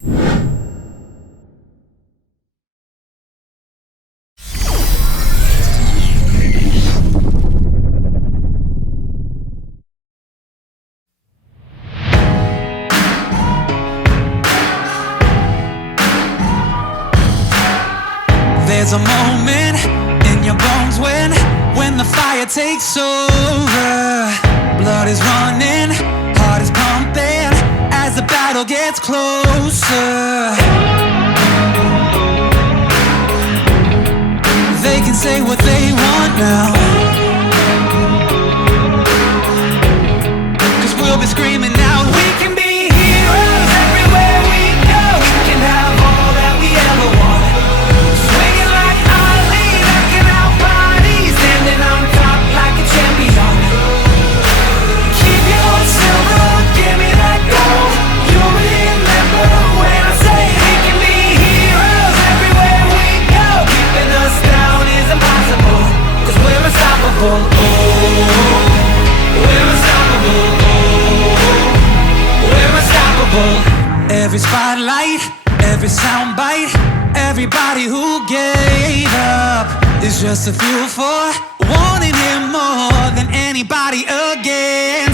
There's a moment in your bones when the fire takes over. Blood is running, heart is pumping as the battle gets closer. They can say what they want now, 'cause we'll be screaming out, we can be heroes everywhere we go. We can have all that we ever want. Swinging like Ali, knocking out bodies, standing on top like a champion. Keep your silver, give me that gold. You'll remember when I say we can be heroes everywhere we go. Keeping us down is impossible, 'cause we're unstoppable. Oh, we're unstoppable. Oh, we're unstoppable. Every spotlight, every soundbite, everybody who gave up is just a fuel for wanting him more than anybody again.